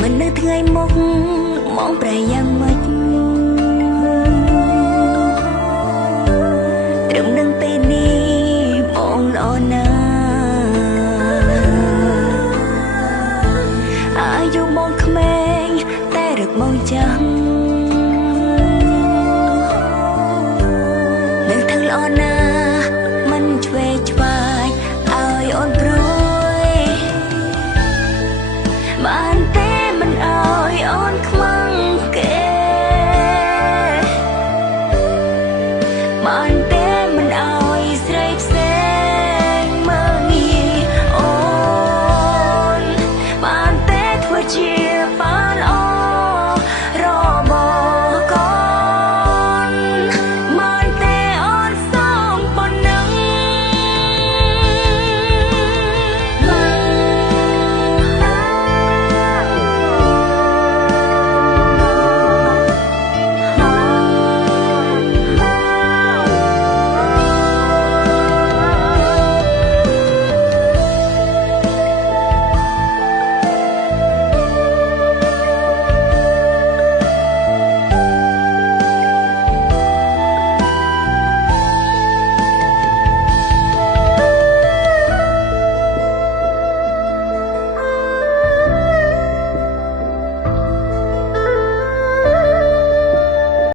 មិននៅថ្ងៃមុខមកប្រែយ៉ាងម៉េចត្រឹមនឹងពេលនេះមកល្អណាអាយុមកក្មេងតែរឹកមកចាំងនៅធ្វើល្អណាមិនឆ្វេងឆ្វាយឲ្យអូនព្រួយបានទេមិនឲ្យអូនខ្មាំងគេបានទេមិនឲ្យស្រីផ្សេងមើលងាយអូនបានទេធ្វើជា